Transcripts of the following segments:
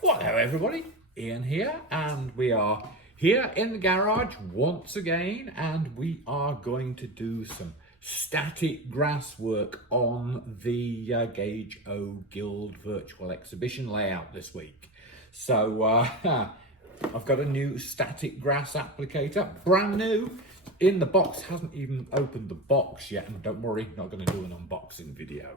Hello everybody, Ian here, and we are here in the garage once again, and we are going to do some static grass work on the Gage O Guild virtual exhibition layout this week. So I've got a new static grass applicator, brand new, in the box. Hasn't even opened the box yet, and don't worry, not going to do an unboxing video.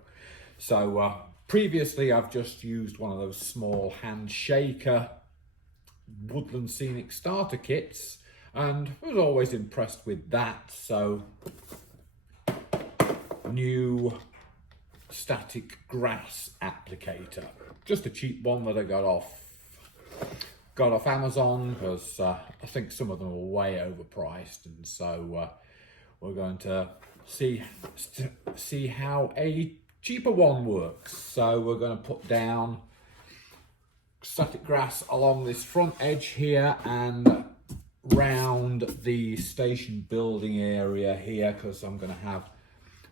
So previously I've just used one of those small hand shaker Woodland Scenic starter kits, and I was always impressed with that. So new static grass applicator, just a cheap one that I got off Amazon, because I think some of them are way overpriced, and so we're going to see how a cheaper one works. So we're going to put down static grass along this front edge here and round the station building area here, because I'm going to have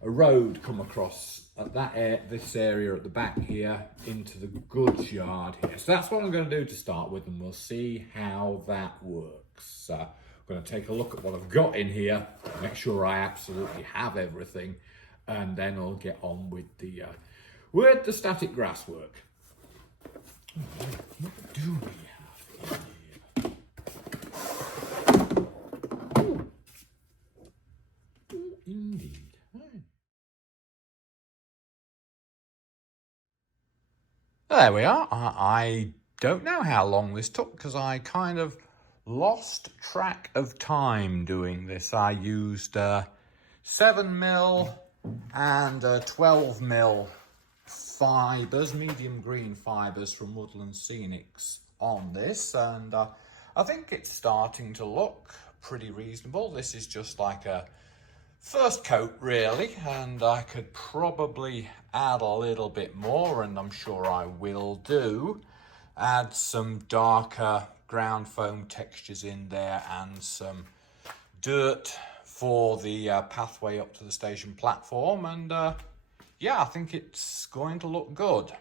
a road come across at this area at the back here into the goods yard here. So that's what I'm going to do to start with, and we'll see how that works. I'm going to take a look at what I've got in here, make sure I absolutely have everything, and then I'll get on with the static grass work. What do we have in here? Oh, indeed. There we are. I don't know how long this took, because I kind of lost track of time doing this. I used 7mm and 12mm fibres, medium green fibres from Woodland Scenics on this, and I think it's starting to look pretty reasonable. This is just like a first coat really, and I could probably add a little bit more, and I'm sure I will do. Add some darker ground foam textures in there and some dirt for the pathway up to the station platform, and yeah, I think it's going to look good.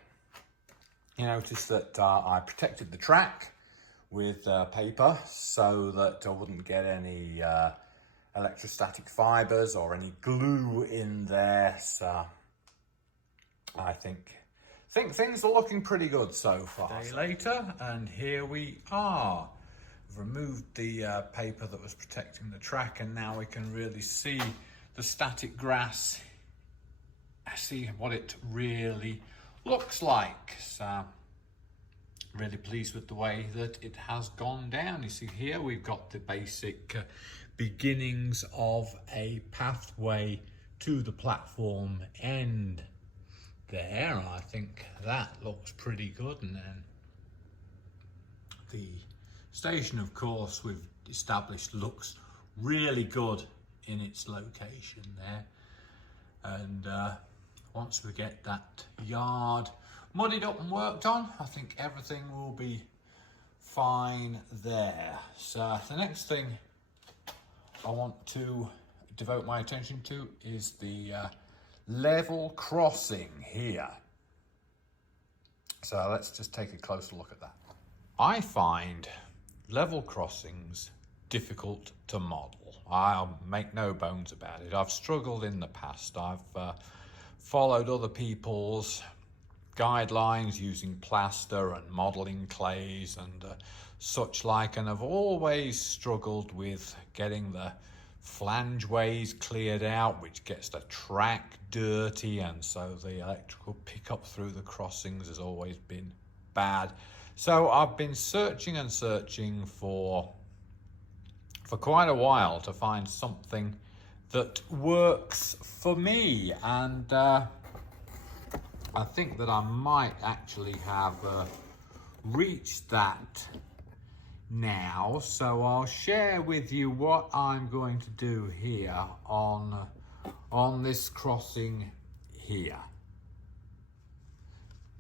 You notice that I protected the track with paper so that I wouldn't get any electrostatic fibres or any glue in there. So I think things are looking pretty good so far. A day later, and here we are. I've removed the paper that was protecting the track, and now we can really see the static grass, see what it really looks like. So really pleased with the way that it has gone down. You see here we've got the basic beginnings of a pathway to the platform end there. I think that looks pretty good, and then the station, of course, we've established looks really good in its location there, and once we get that yard muddied up and worked on, I think everything will be fine there. So the next thing I want to devote my attention to is the level crossing here. So let's just take a closer look at that. I find level crossings difficult to model. I'll make no bones about it. I've struggled in the past. I've followed other people's guidelines using plaster and modelling clays and such like, and I've always struggled with getting the flangeways cleared out, which gets the track dirty, and so the electrical pickup through the crossings has always been bad. So I've been searching and searching for quite a while to find something that works for me, and I think that I might actually have reached that now. So I'll share with you what I'm going to do here on this crossing here.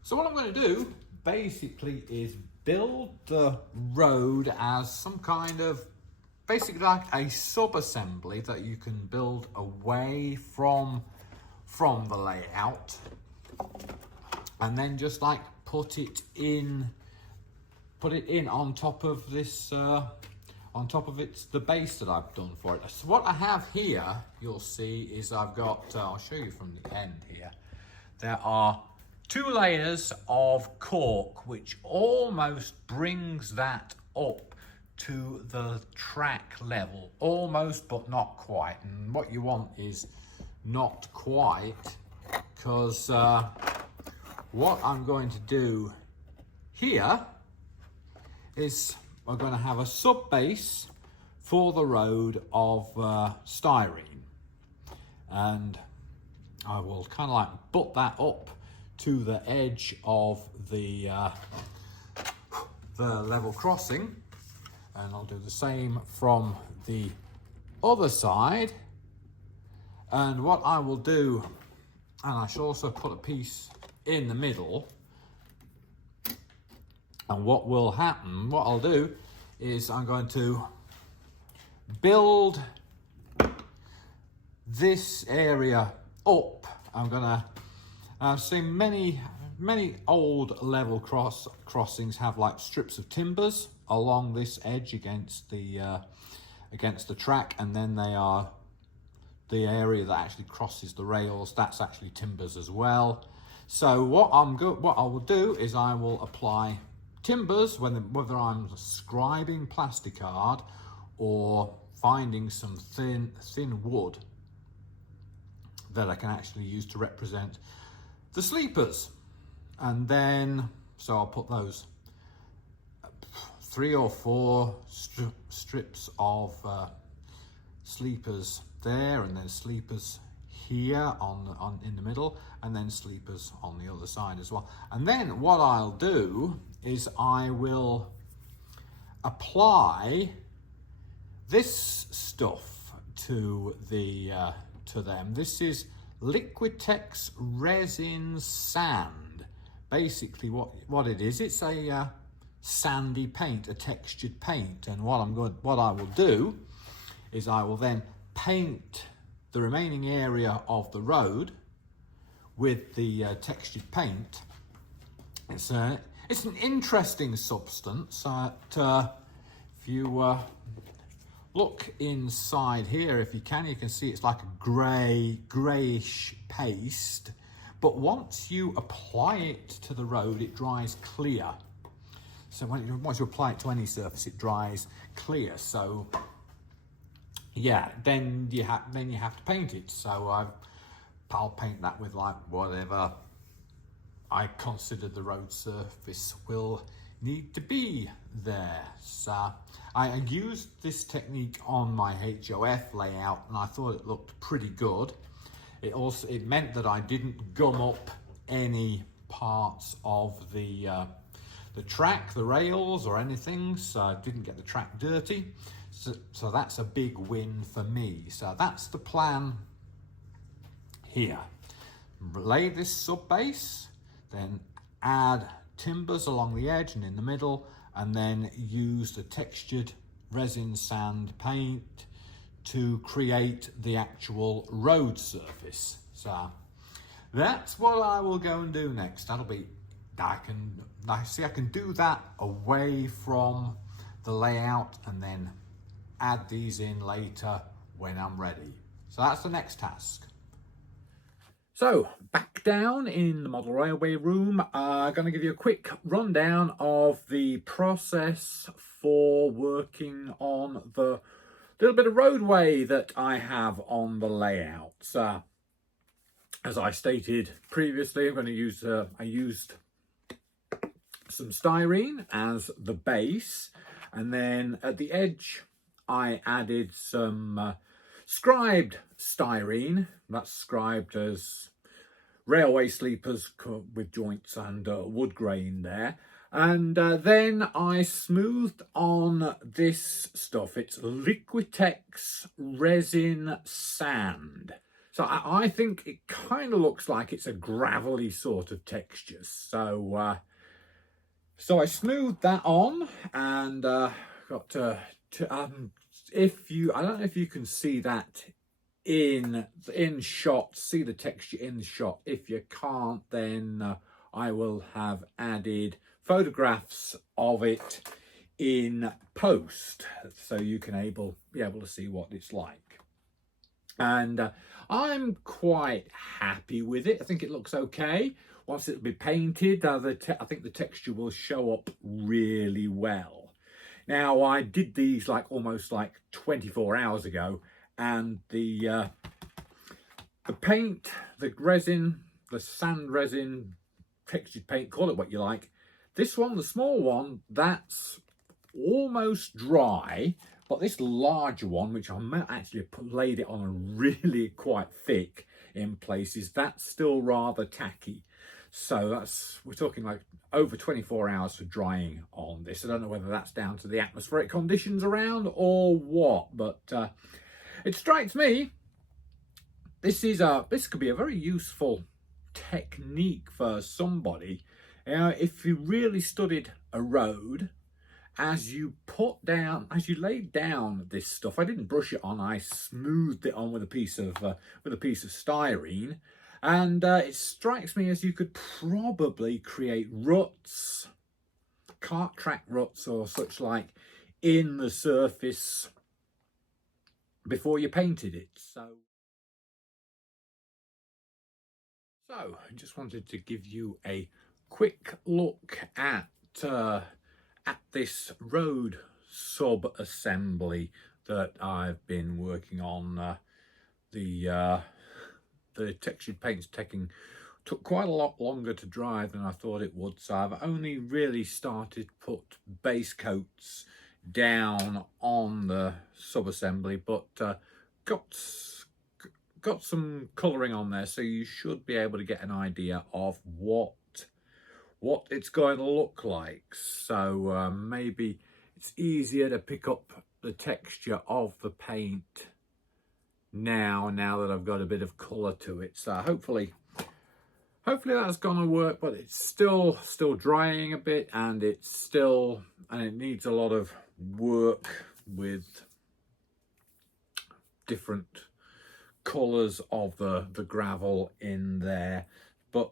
So what I'm going to do basically is build the road as some kind of, basically like a sub-assembly that you can build away from the layout, and then just like put it in on top of this, on top of the base that I've done for it. So what I have here, you'll see, is I've got, I'll show you from the end here, there are 2 layers of cork, which almost brings that up to the track level, almost but not quite. And what you want is not quite, because what I'm going to do here is we're going to have a sub base for the road of styrene, and I will kind of like butt that up to the edge of the level crossing, and I'll do the same from the other side. And what I will do, and I shall also put a piece in the middle, and what will happen, what I'll do is I'm going to build this area up. I'm gonna I've seen many old level crossings have like strips of timbers along this edge against the track, and then they are the area that actually crosses the rails, that's actually timbers as well. So what I will do is I will apply timbers whether I'm scribing plasticard or finding some thin wood that I can actually use to represent the sleepers. And then, so I'll put those 3 or 4 strips of sleepers there, and then sleepers here in the middle, and then sleepers on the other side as well. And then what I'll do is I will apply this stuff to them. This is Liquitex resin sand. Basically what it is, it's a sandy paint, a textured paint. And what I will do is I will then paint the remaining area of the road with the textured paint. It's an interesting substance. If you look inside here, if you can see it's like a greyish paste, but once you apply it to the road, it dries clear. So once you apply it to any surface, it dries clear. So yeah, then you have to paint it. So I'll paint that with like whatever I consider the road surface will need to be there. So I used this technique on my HOF layout, and I thought it looked pretty good. It meant that I didn't gum up any parts of the track, the rails or anything, so I didn't get the track dirty. So that's a big win for me. So that's the plan here. Lay this sub base, then add timbers along the edge and in the middle, and then use the textured resin sand paint to create the actual road surface. So that's what I will go and do next. I can do that away from the layout, and then add these in later when I'm ready. So that's the next task. So back down in the model railway room, I'm going to give you a quick rundown of the process for working on the little bit of roadway that I have on the layout. So as I stated previously, I'm going to use I used some styrene as the base, and then at the edge I added some scribed styrene. That's scribed as railway sleepers with joints and wood grain there. And then I smoothed on this stuff. It's Liquitex resin sand. So I think it kind of looks like it's a gravelly sort of texture. So so I smoothed that on, and got I don't know if you can see that in shot, see the texture in the shot. If you can't, then I will have added photographs of it in post, so you can be able to see what it's like. And I'm quite happy with it. I think it looks okay. Once it'll be painted, I think the texture will show up really well. Now, I did these almost 24 hours ago, and the paint, the resin, the sand resin, textured paint, call it what you like. This one, the small one, that's almost dry, but this larger one, which I might actually laid it on really quite thick in places, that's still rather tacky. So we're talking over 24 hours for drying on this. I don't know whether that's down to the atmospheric conditions around or what, but it strikes me this could be a very useful technique for somebody. If you really studied a road, as you laid down this stuff, I didn't brush it on, I smoothed it on with a piece of styrene, and it strikes me as you could probably create ruts, cart track ruts or such like, in the surface before you painted it. So I just wanted to give you a quick look at this road sub-assembly that I've been working on. The textured paints took quite a lot longer to dry than I thought it would, so I've only really started to put base coats down on the sub-assembly, but got some colouring on there, so you should be able to get an idea of what it's going to look like. So maybe it's easier to pick up the texture of the paint now that I've got a bit of colour to it. So hopefully that's gonna work, but it's still drying a bit, and it needs a lot of work with different colours of the gravel in there, but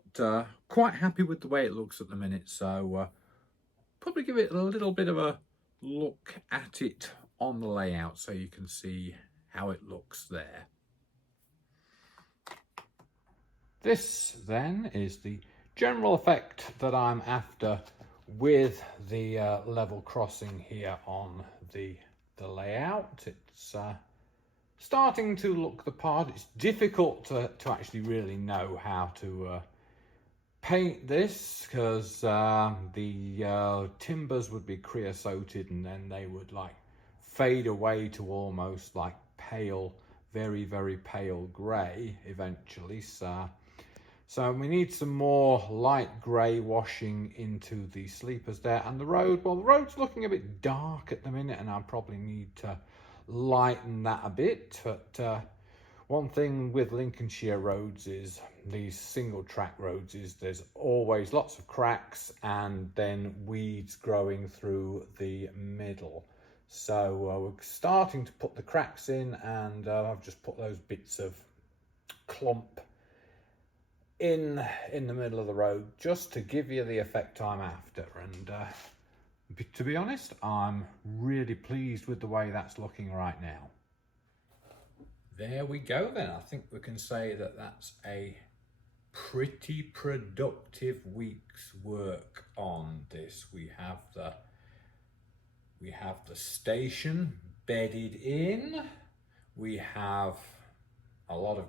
quite happy with the way it looks at the minute. So probably give it a little bit of a look at it on the layout so you can see how it looks there. This then is the general effect that I'm after with the level crossing here on the layout. It's starting to look the part. It's difficult to actually really know how to paint this, because the timbers would be creosoted and then they would fade away to almost pale, very, very pale grey eventually. So we need some more light grey washing into the sleepers there. And the road's looking a bit dark at the minute, and I probably need to lighten that a bit. But one thing with Lincolnshire roads is, these single track roads, is there's always lots of cracks and then weeds growing through the middle. So we're starting to put the cracks in, and I've just put those bits of clump in the middle of the road just to give you the effect I'm after. And to be honest, I'm really pleased with the way that's looking right now. There we go then. I think we can say that that's a pretty productive week's work on this. We have the station bedded in. We have a lot of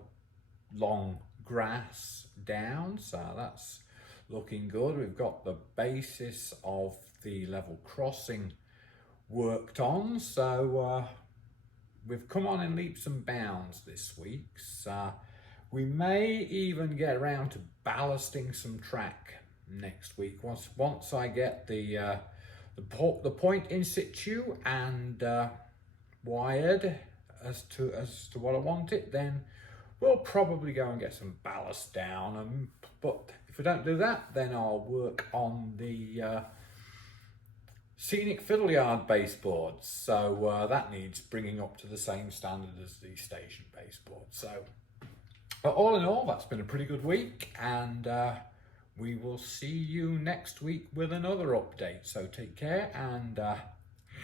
long grass down, so that's looking good. We've got the basis of the level crossing worked on, so we've come on in leaps and bounds this week. So we may even get around to ballasting some track next week once I get the point in situ and wired as to what I want it. Then we'll probably go and get some ballast down. But if we don't do that, then I'll work on the Scenic Fiddleyard baseboards, so that needs bringing up to the same standard as the station baseboard. So, but all in all, that's been a pretty good week, and we will see you next week with another update. So take care and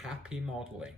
happy modelling.